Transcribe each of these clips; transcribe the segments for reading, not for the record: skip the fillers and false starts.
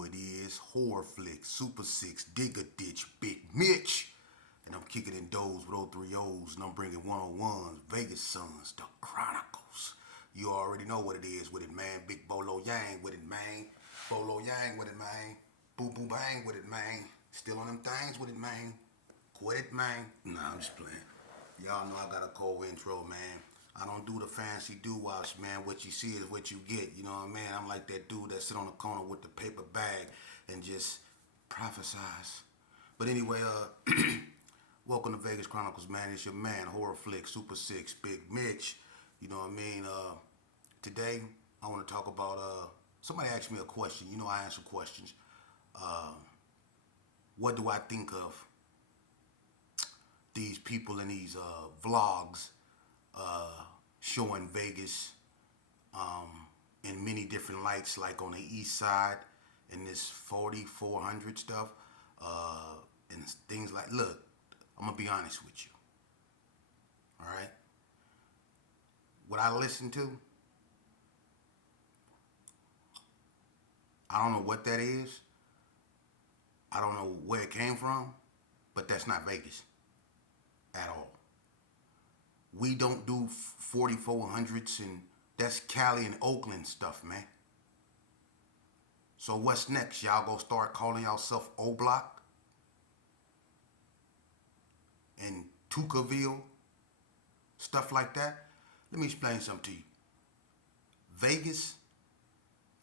who it is. Horror Flick, Super Six, Digger Ditch, Big Mitch. And I'm kicking in doors with 03 O's, and I'm bringing 101s, Vegas Sons, The Chronicles. You already know what it is with it, man. Big Bolo Yang with it, man. Bolo Yang with it, man. Boom Boom Bang with it, man. Still on them things with it, man. Quit it, man. Nah, I'm just playing. Y'all know I got a cold intro, man. I don't do the fancy doo-wops, man. What you see is what you get. You know what I mean? I'm like that dude that sit on the corner with the paper bag and just prophesize. But anyway, welcome to Vegas Chronicles, man. It's your man, Horror Flick, Super Six, Big Mitch. You know what I mean? Today, I want to talk about, somebody asked me a question. You know I answer questions. What do I think of these people in these vlogs showing Vegas in many different lights, like on the east side and this 4400 stuff and things like, look, I'm gonna be honest with you, all right? What I listen to, I don't know what that is. I don't know where it came from, but that's not Vegas at all. We don't do 4400s, and that's Cali and Oakland stuff, man. So what's next? Y'all gonna start calling yourself O-Block and Tukaville, stuff like that? Let me explain something to you. Vegas,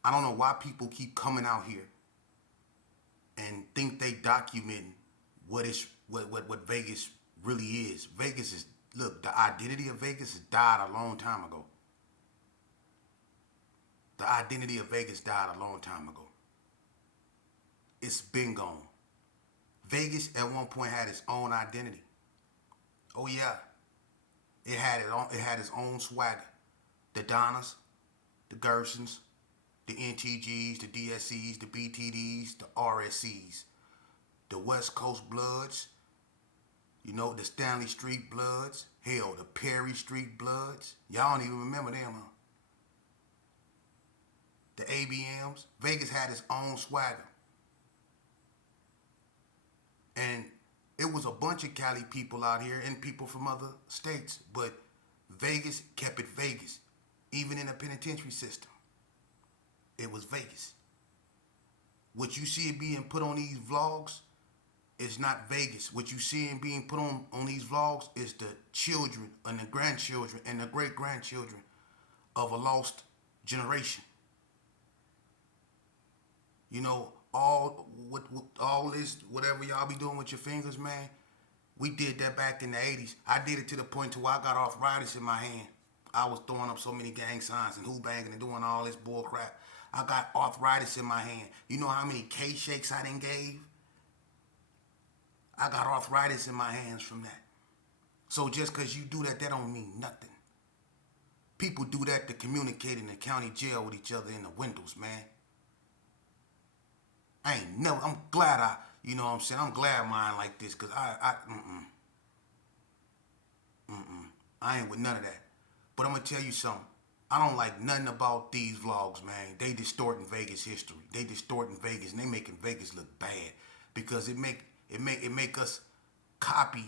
I don't know why people keep coming out here and think they documenting what Vegas really is. Vegas is, look, the identity of Vegas has died a long time ago. The identity of Vegas died a long time ago. It's been gone. Vegas at one point had its own identity. Oh yeah. It had its own swagger. The Donnas, the Gersons, the NTGs, the DSCs, the BTDs, the RSCs, the West Coast Bloods, you know, the Stanley Street Bloods, hell, the Perry Street Bloods. Y'all don't even remember them, huh? The ABMs. Vegas had its own swagger. And it was a bunch of Cali people out here and people from other states, but Vegas kept it Vegas. Even in the penitentiary system, it was Vegas. What you see it being put on these vlogs is not Vegas. What you see it being put on these vlogs is the children and the grandchildren and the great-grandchildren of a lost generation. You know, all this, whatever y'all be doing with your fingers, man, we did that back in the 80s. I did it to the point to where I got arthritis in my hand. I was throwing up so many gang signs and hoop banging and doing all this bull crap. I got arthritis in my hand. You know how many K-shakes I done gave? I got arthritis in my hands from that. So just because you do that, that don't mean nothing. People do that to communicate in the county jail with each other in the windows, man. I'm glad you know what I'm saying? I'm glad mine like this, because I ain't with none of that. But I'm going to tell you something. I don't like nothing about these vlogs, man. They distorting Vegas history. They distorting Vegas, and they making Vegas look bad, because it make us copy.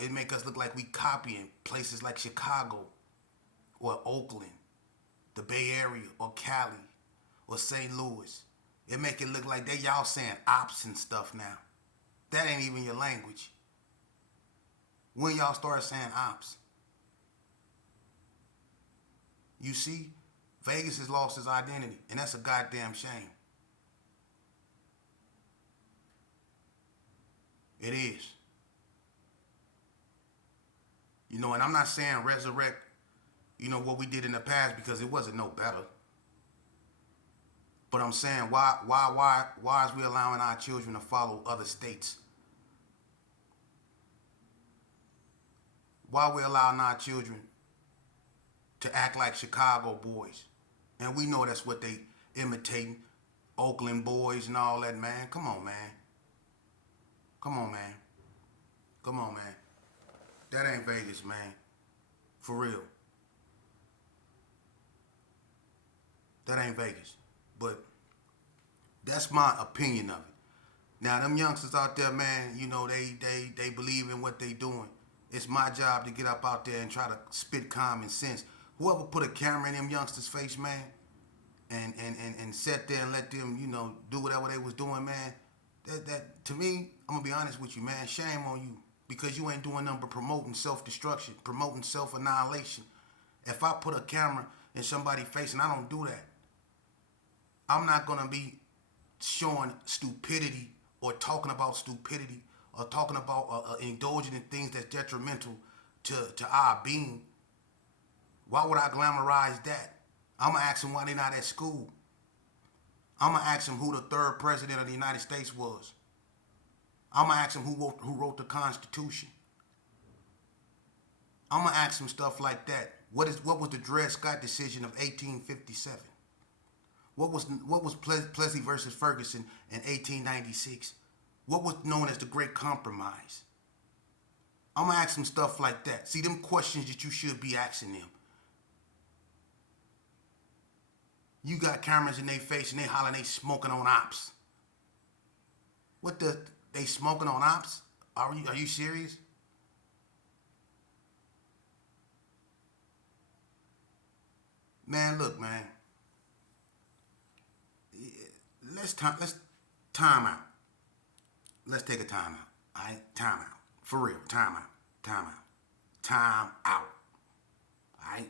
It make us look like we copying places like Chicago or Oakland, the Bay Area or Cali or St. Louis. It make it look like y'all saying ops and stuff now. That ain't even your language. When y'all start saying ops? You see, Vegas has lost its identity, and that's a goddamn shame. It is. You know, and I'm not saying resurrect, you know, what we did in the past, because it wasn't no better. But I'm saying, why is we allowing our children to follow other states? Why are we allowing our children to act like Chicago boys? And we know that's what they imitating, Oakland boys and all that, man. Come on, man. Come on, man. Come on, man. That ain't Vegas, man. For real. That ain't Vegas. But That's my opinion of it. Now, them youngsters out there, man, you know, they believe in what they doing. It's my job to get up out there and try to spit common sense. Whoever put a camera in them youngsters' face, man, and sat there and let them, you know, do whatever they was doing, man, that to me, I'm gonna be honest with you, man, shame on you. Because you ain't doing nothing but promoting self-destruction, promoting self-annihilation. If I put a camera in somebody's face and I don't do that, I'm not gonna be showing stupidity or talking about stupidity or talking about indulging in things that's detrimental to our being. Why would I glamorize that? I'm gonna ask them why they not at school. I'm gonna ask them who the third president of the United States was. I'm gonna ask them who wrote the Constitution. I'm gonna ask them stuff like that. What was the Dred Scott decision of 1857? What was Plessy versus Ferguson in 1896? What was known as the Great Compromise? I'm gonna ask them stuff like that. See, them questions that you should be asking them. You got cameras in their face and they hollering they smoking on ops. They smoking on ops? Are you serious? Man, look, man. Let's time out. Let's take a time out. All right, time out. For real, time out. Time out. Time out. All right.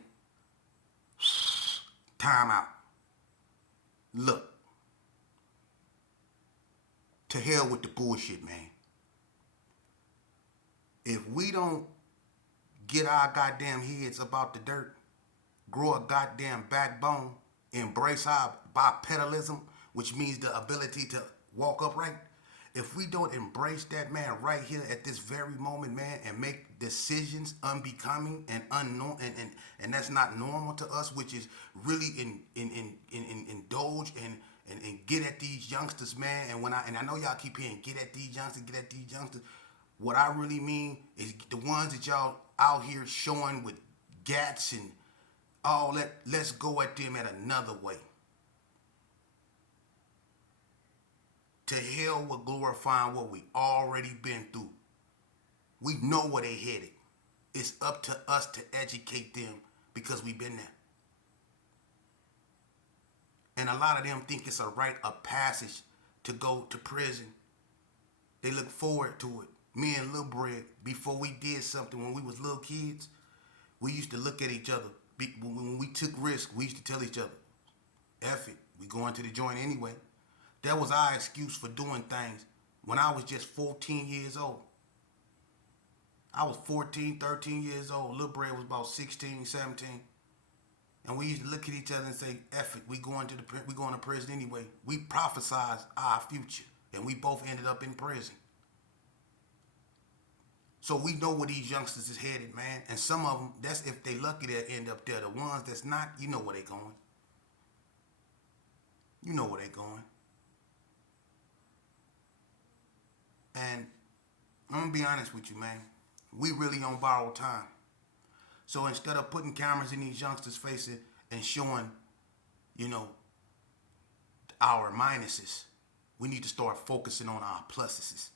Time out. Look. To hell with the bullshit, man. If we don't get our goddamn heads about the dirt, grow a goddamn backbone, embrace our bipedalism, which means the ability to walk upright. If we don't embrace that, man, right here at this very moment, man, and make decisions unbecoming and unknown, and that's not normal to us, which is really indulge and get at these youngsters, man. And I know y'all keep hearing get at these youngsters, get at these youngsters. What I really mean is the ones that y'all out here showing with gats and all that. Let's go at them at another way. To hell with glorifying what we already been through. We know where they headed. It's up to us to educate them because we've been there. And a lot of them think it's a rite of passage to go to prison. They look forward to it. Me and Lil Bread, before we did something when we was little kids, we used to look at each other. When we took risks, we used to tell each other, F it, we going to the joint anyway. That was our excuse for doing things when I was just 14 years old. I was 14, 13 years old. Lil Bread was about 16, 17. And we used to look at each other and say, F it, we going to prison anyway. We prophesized our future. And we both ended up in prison. So we know where these youngsters is headed, man. And some of them, that's if they lucky, they'll end up there. The ones that's not, you know where they going. You know where they going. And I'm going to be honest with you, man. We really on borrowed time. So instead of putting cameras in these youngsters' faces and showing, you know, our minuses, we need to start focusing on our pluses.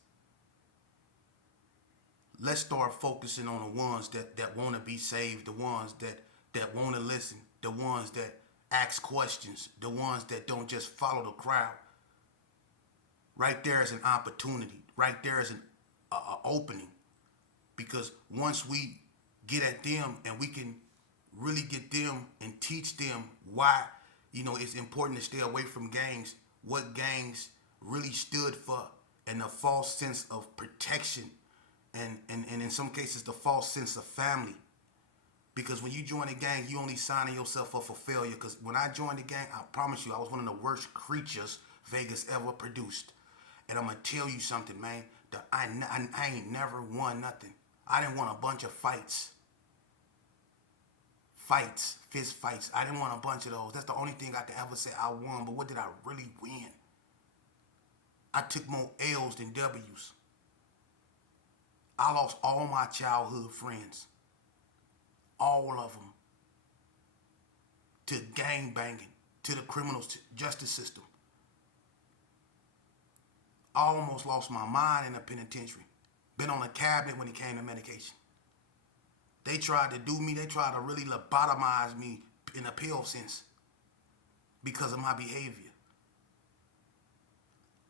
Let's start focusing on the ones that want to be saved, the ones that want to listen, the ones that ask questions, the ones that don't just follow the crowd. Right there is an opportunity. Right there is an opening. Because once we get at them and we can really get them and teach them why, you know, it's important to stay away from gangs, what gangs really stood for, and the false sense of protection, and in some cases the false sense of family. Because when you join a gang, you only signing yourself up for failure. Because when I joined the gang, I promise you, I was one of the worst creatures Vegas ever produced. And I'm going to tell you something, man. That I ain't never won nothing. I didn't want a bunch of fights. Fist fights. I didn't want a bunch of those. That's the only thing I could ever say I won. But what did I really win? I took more L's than W's. I lost all my childhood friends. All of them. To gang banging. To the criminal justice system. I almost lost my mind in the penitentiary. Been on a cabinet when it came to medication. They tried to do me. They tried to really lobotomize me in a pill sense because of my behavior.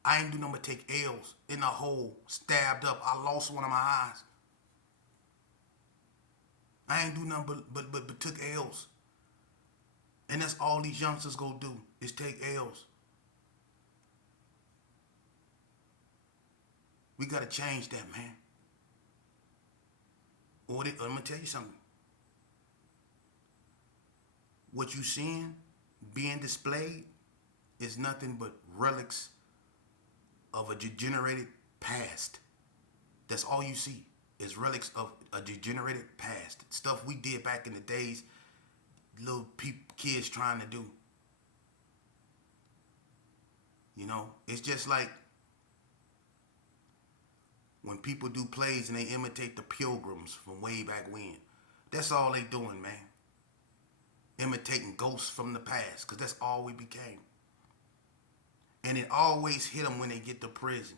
I ain't do nothing but take L's in the hole, stabbed up. I lost one of my eyes. I ain't do nothing but took L's. And that's all these youngsters go do is take L's. We gotta change that, man. I'm gonna tell you something. What you seeing being displayed is nothing but relics of a degenerated past. That's all you see is relics of a degenerated past. Stuff we did back in the days, little kids trying to do. You know, it's just like when people do plays and they imitate the Pilgrims from way back when. That's all they doing, man. Imitating ghosts from the past, because that's all we became. And it always hit them when they get to prison.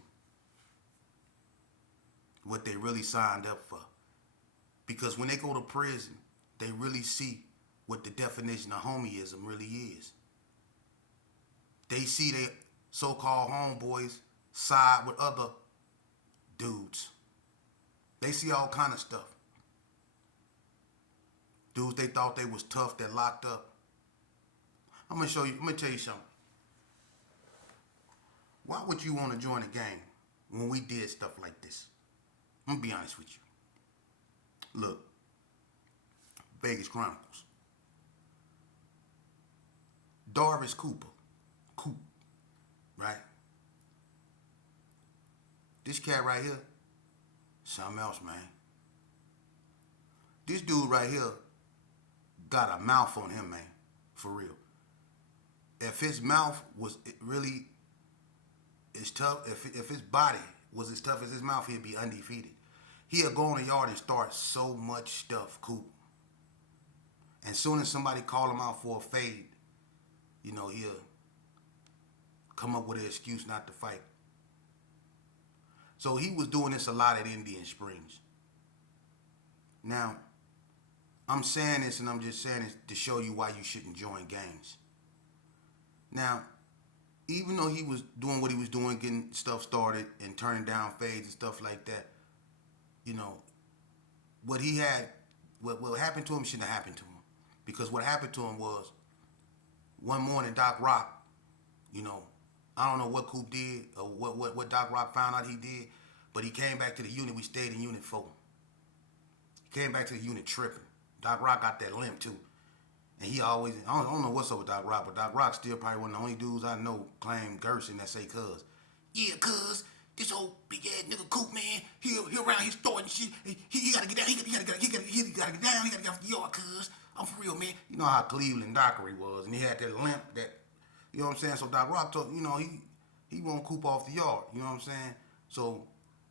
What they really signed up for. Because when they go to prison, they really see what the definition of homieism really is. They see their so-called homeboys side with other dudes. They see all kind of stuff. Dudes they thought they was tough that locked up. I'm gonna tell you something. Why would you want to join a gang when we did stuff like this? I'm gonna be honest with you. Look, Vegas Chronicles. Darvis Coop, right? This cat right here, something else, man. This dude right here got a mouth on him, man, for real. If his mouth was really as tough, if his body was as tough as his mouth, he'd be undefeated. He'll go in the yard and start so much stuff, Coop. And soon as somebody call him out for a fade, you know, he'll come up with an excuse not to fight. So he was doing this a lot at Indian Springs. Now, I'm saying this and I'm just saying this to show you why you shouldn't join gangs. Now, even though he was doing what he was doing, getting stuff started and turning down fades and stuff like that, you know, what happened to him shouldn't have happened to him. Because what happened to him was, one morning Doc Rock, you know, I don't know what Coop did or what Doc Rock found out he did, but he came back to the unit. We stayed in Unit 4. He came back to the unit tripping. Doc Rock got that limp too. And he always, I don't know what's up with Doc Rock, but Doc Rock still probably one of the only dudes I know claim Gerson that say cuz. Yeah, cuz, this old big ass nigga Coop, man, he around here starting shit. He gotta get down, he gotta get down, he gotta get off the yard, cuz. I'm for real, man. You know how Cleveland Dockery was, and he had that limp that, you know what I'm saying? So Doc Rock told, you know, he won't Coop off the yard, you know what I'm saying? So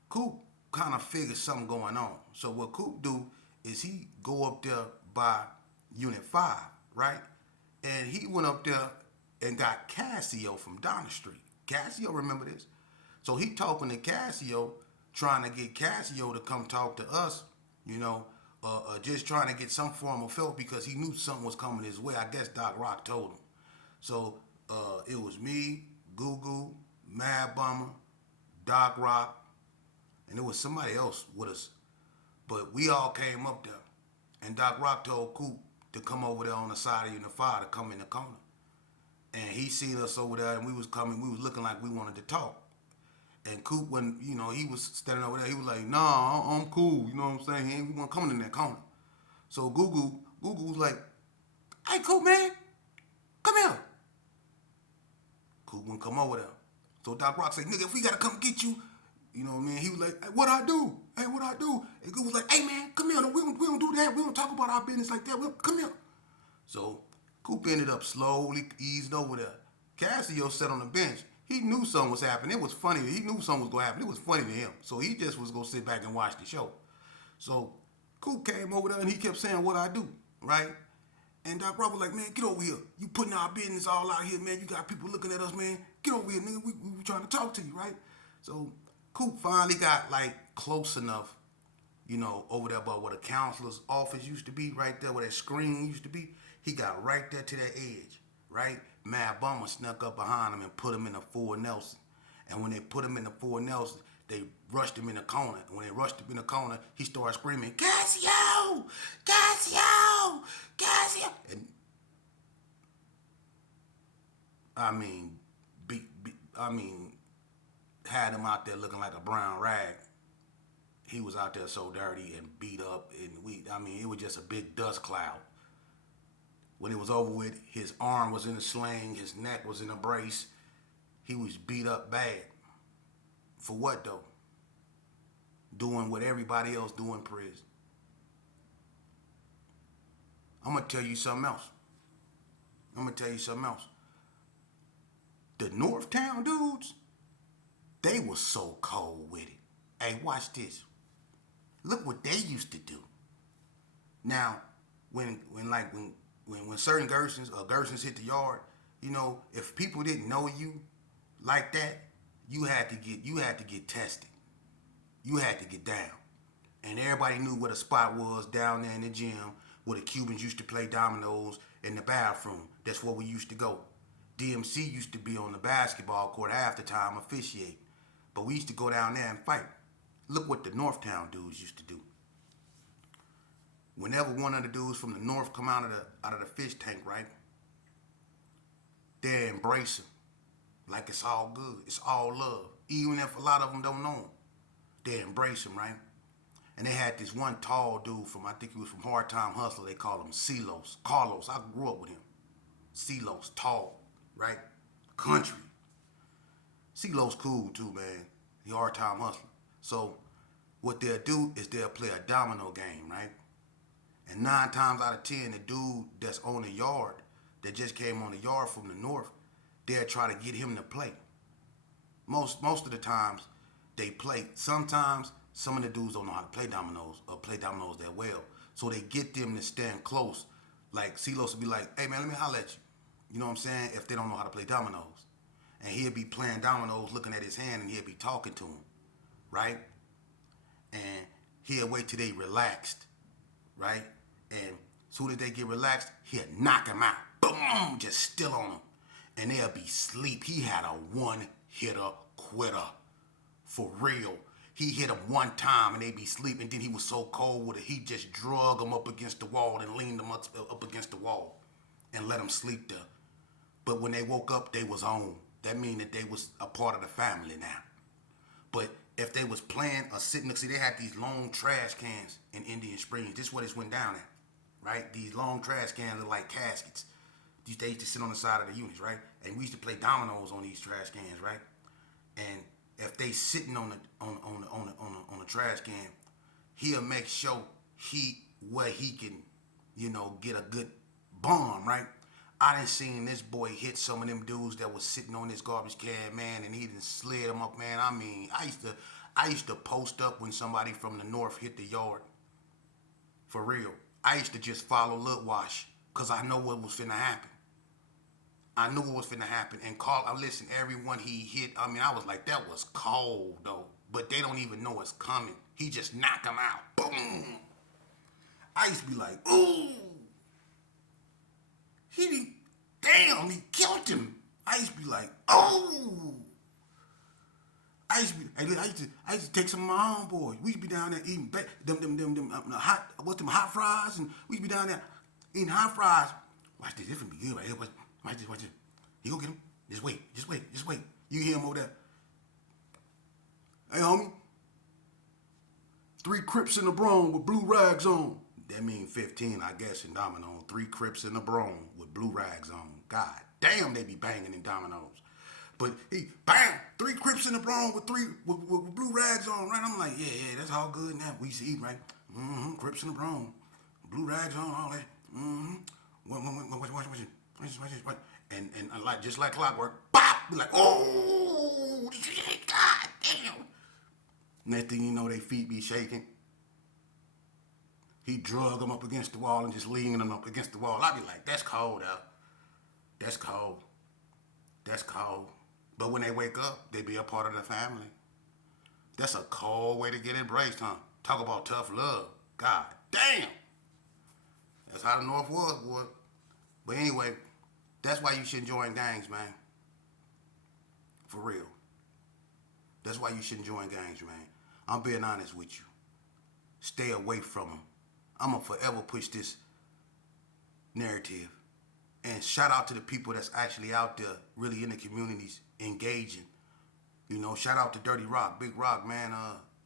Coop kind of figures something going on. So what Coop do is he go up there by Unit 5, right? And he went up there and got Cassio from Donna Street. Cassio, remember this? So he talking to Cassio, trying to get Cassio to come talk to us, you know, just trying to get some form of help because he knew something was coming his way. I guess Doc Rock told him. So it was me, Goo, Mad Bummer, Doc Rock, and there was somebody else with us. But we all came up there. And Doc Rock told Coop to come over there on the side of Unit 5 to come in the corner. And he seen us over there and we was looking like we wanted to talk. And Coop, when, you know, he was standing over there, he was like, nah, I'm cool, you know what I'm saying? He ain't want coming in that corner. So Goo was like, hey, Coop, man, come here. Coop wouldn't come over there. So Doc Rock said, nigga, if we gotta come get you, you know what I mean? He was like, hey, what I do? Hey, what I do? And Goo was like, hey, man, come here. We don't do that. We don't talk about our business like that. Come here. So Coop ended up slowly easing over there. Cassio sat on the bench. He knew something was happening. It was funny. He knew something was going to happen. It was funny to him. So he just was going to sit back and watch the show. So Coop came over there and he kept saying, what I do, right? And Doc Rock was like, man, get over here. You putting our business all out here, man. You got people looking at us, man. Get over here, nigga. We trying to talk to you, right? So Coop finally got like close enough, over there by where the counselor's office used to be, right there where that screen used to be. He got right there to that edge, right? Mad Bummer snuck up behind him and put him in a full Nelson. And when they put him in the full Nelson, they rushed him in the corner. And when they rushed him in the corner, he started screaming, Casio! Casio! Casio! And I mean, had him out there looking like a brown rag. He was out there so dirty and beat up, and it was just a big dust cloud. When it was over with, his arm was in a sling, his neck was in a brace. He was beat up bad. For what though? Doing what everybody else do in prison. I'm gonna tell you something else. The Northtown dudes, they were so cold with it. Hey, watch this. Look what they used to do. Now, when certain Gersons hit the yard, if people didn't know you like that, you had to get tested. You had to get down. And everybody knew what a spot was down there in the gym where the Cubans used to play dominoes in the bathroom. That's where we used to go. DMC used to be on the basketball court half the time officiating. But we used to go down there and fight. Look what the Northtown dudes used to do. Whenever one of the dudes from the north come out of the fish tank, right? They embrace him like it's all good. It's all love. Even if a lot of them don't know him. They embrace him, right? And they had this one tall dude I think he was from Hard Time Hustler. They call him Celos. Carlos. I grew up with him. Celos, tall, right? Country. Celos cool too, man. He Hard Time Hustler. So what they'll do is they'll play a domino game, right? And 9 times out of 10, the dude that's on the yard, that just came on the yard from the north, they'll try to get him to play. Most of the times, they play. Sometimes, some of the dudes don't know how to play dominoes or play dominoes that well. So they get them to stand close. Like, Celos will be like, hey man, let me holler at you. You know what I'm saying? If they don't know how to play dominoes. And he'll be playing dominoes, looking at his hand, and he'll be talking to him, right? And he'll wait till they relaxed, right? And as soon as they get relaxed, he'll knock him out. Boom! Just still on him. And they'll be sleep. He had a one-hitter quitter. For real. He hit him one time and they be sleeping. Then he was so cold with it, he just drug him up against the wall and leaned him up against the wall and let him sleep there. But when they woke up, they was on. That mean that they was a part of the family now. But if they was playing or sitting, see, they had these long trash cans in Indian Springs. This is where this went down at, right? These long trash cans are like caskets. They used to sit on the side of the units, right? And we used to play dominoes on these trash cans, right? And if they sitting on the trash can, he'll make sure he can, get a good bomb, right? I done seen this boy hit some of them dudes that was sitting on this garbage can, man, and he done slid them up, man. I used to post up when somebody from the north hit the yard. For real. I used to just follow Lil Wash, cause I know what was finna happen. I knew what was finna happen, and listen, everyone he hit, I was like, that was cold, though. But they don't even know it's coming. He just knocked him out. Boom! I used to be like, ooh! Damn, he killed him. I used to be like, oh! I used to take some of my homeboys. We used to be down there eating hot fries, and we used to be down there eating hot fries. Watch this, this finna be good right here. Watch this. You go get him. Just wait. You hear him over there. Hey, homie. 3 Crips in the Bronx with blue rags on. That mean 15, I guess, in domino. 3 Crips in the Bronx with blue rags on. God damn, they be banging in dominoes. But he, bang, 3 Crips in the Bronx with blue rags on, right? I'm like, yeah, that's all good now. We used to eat, right? Crips in the Bronx. Blue rags on, all that. Watch it. And like just like clockwork, bop! Be like, oh, God damn. Next thing you know, their feet be shaking. He drug them up against the wall and just leaning them up against the wall. I be like, that's cold out. That's cold. But when they wake up, they be a part of the family. That's a cold way to get embraced, huh? Talk about tough love. God damn. That's how the North was, boy. But anyway, that's why you shouldn't join gangs, man. For real. That's why you shouldn't join gangs, man. I'm being honest with you. Stay away from them. I'm going to forever push this narrative. And shout out to the people that's actually out there, really in the communities, engaging. You know, shout out to Dirty Rock, Big Rock, man.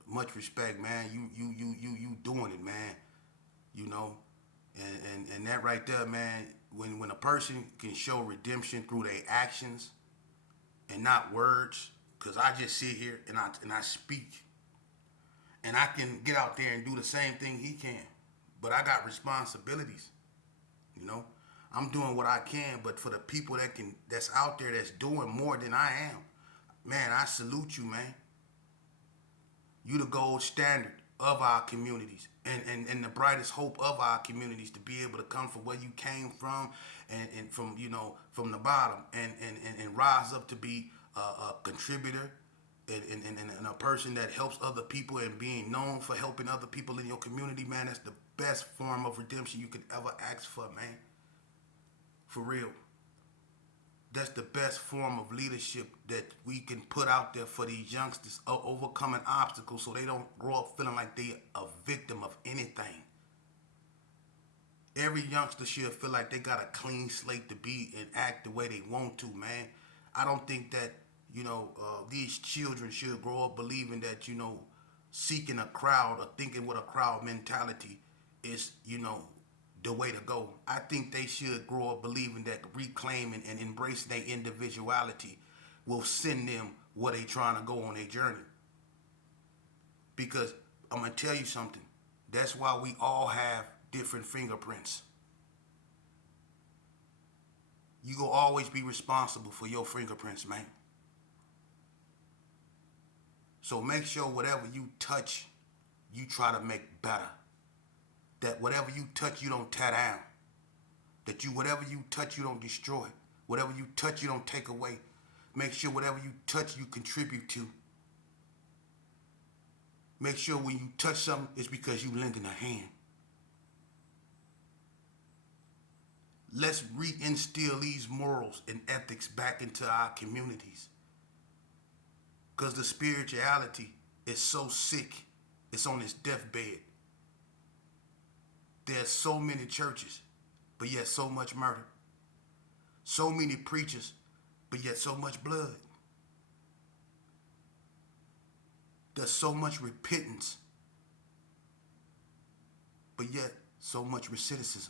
Much respect, man. You doing it, man. You know, and that right there, man. When a person can show redemption through their actions and not words, cause I just sit here and I speak, and I can get out there and do the same thing he can, but I got responsibilities. You know, I'm doing what I can, but for the people that's out there that's doing more than I am, man, I salute you, man. You the gold standard of our communities and the brightest hope of our communities to be able to come from where you came from and from, you know, from the bottom and rise up to be a contributor and a person that helps other people and being known for helping other people in your community, man. That's the best form of redemption you could ever ask for, man. For real. That's the best form of leadership that we can put out there for these youngsters, overcoming obstacles so they don't grow up feeling like they're a victim of anything. Every youngster should feel like they got a clean slate to be and act the way they want to, man. I don't think that, you know, these children should grow up believing that, you know, seeking a crowd or thinking with a crowd mentality is, you know, the way to go. I think they should grow up believing that reclaiming and embracing their individuality will send them where they trying to go on their journey. Because I'm going to tell you something. That's why we all have different fingerprints. You will always be responsible for your fingerprints, man. So make sure whatever you touch, you try to make better. That whatever you touch, you don't tear down. That whatever you touch, you don't destroy. Whatever you touch, you don't take away. Make sure whatever you touch, you contribute to. Make sure when you touch something, it's because you lending a hand. Let's reinstill these morals and ethics back into our communities. Because the spirituality is so sick, it's on its deathbed. There's so many churches, but yet so much murder. So many preachers, but yet so much blood. There's so much repentance, but yet so much recidivism.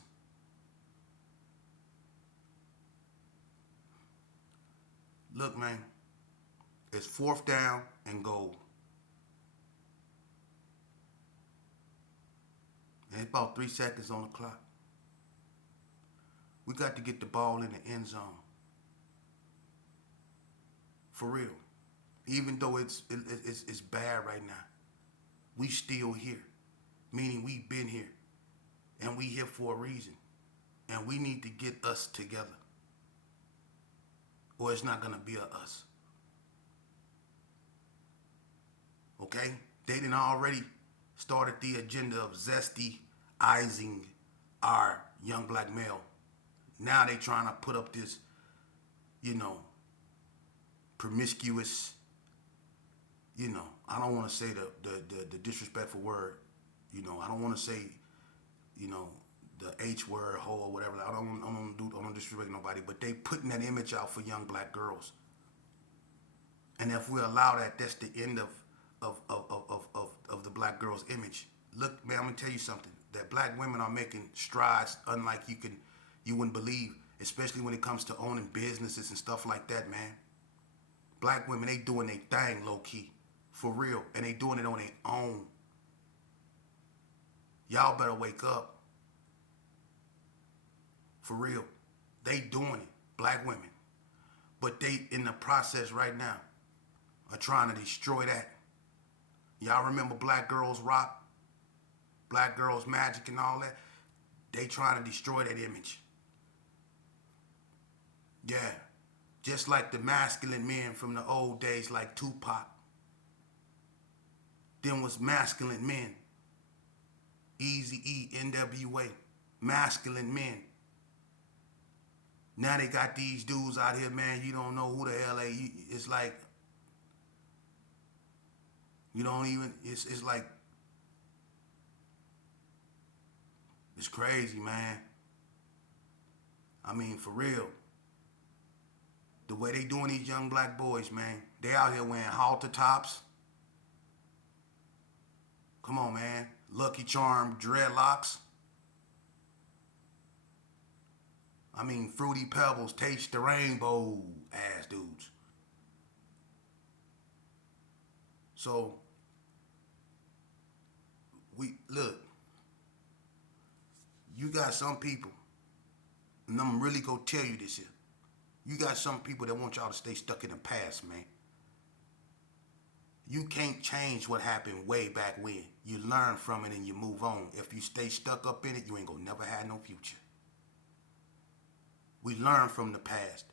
Look, man, it's 4th down and goal. And it's about 3 seconds on the clock. We got to get the ball in the end zone. For real. Even though it's bad right now, we still here. Meaning we've been here. And we here for a reason. And we need to get us together. Or it's not going to be a us. Okay? They done already started the agenda of zesty-izing our young black male. Now they trying to put up this, you know, promiscuous, you know, I don't want to say the disrespectful word, you know, I don't want to say, you know, the H word, hoe or whatever. I don't disrespect nobody, but they putting that image out for young black girls. And if we allow that, that's the end of the black girl's image. Look, man, I'm gonna tell you something. That black women are making strides unlike you wouldn't believe, especially when it comes to owning businesses and stuff like that, man. Black women, they doing their thing low key, for real, and they doing it on their own. Y'all better wake up. For real. They doing it, black women. But they in the process right now are trying to destroy that. Y'all remember Black Girls Rock? Black Girls Magic and all that? They trying to destroy that image. Yeah. Just like the masculine men from the old days like Tupac. Them was masculine men. Easy-E, NWA, masculine men. Now they got these dudes out here, man, you don't know who the hell they, it's like, you don't even, it's like, it's crazy, man. I mean, for real. The way they doing these young black boys, man. They out here wearing halter tops. Come on, man. Lucky Charm dreadlocks. I mean, Fruity Pebbles, Taste the Rainbow ass dudes. So, look, you got some people, and I'm really gonna tell you this here. You got some people that want y'all to stay stuck in the past, man. You can't change what happened way back when. You learn from it and you move on. If you stay stuck up in it, you ain't gonna never have no future. We learn from the past.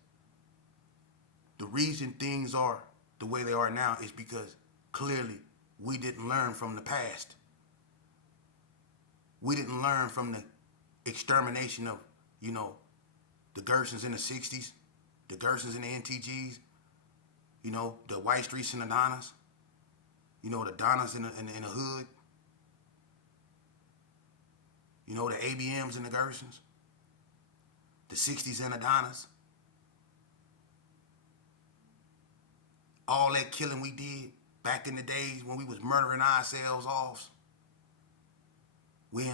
The reason things are the way they are now is because clearly we didn't learn from the past. We didn't learn from the extermination of, the Gersons in the 60s, the Gersons in the NTGs, the White Streets and the Donnas, the Donnas in the hood, the ABMs and the Gersons, the 60s and the Donnas. All that killing we did back in the days when we was murdering ourselves off.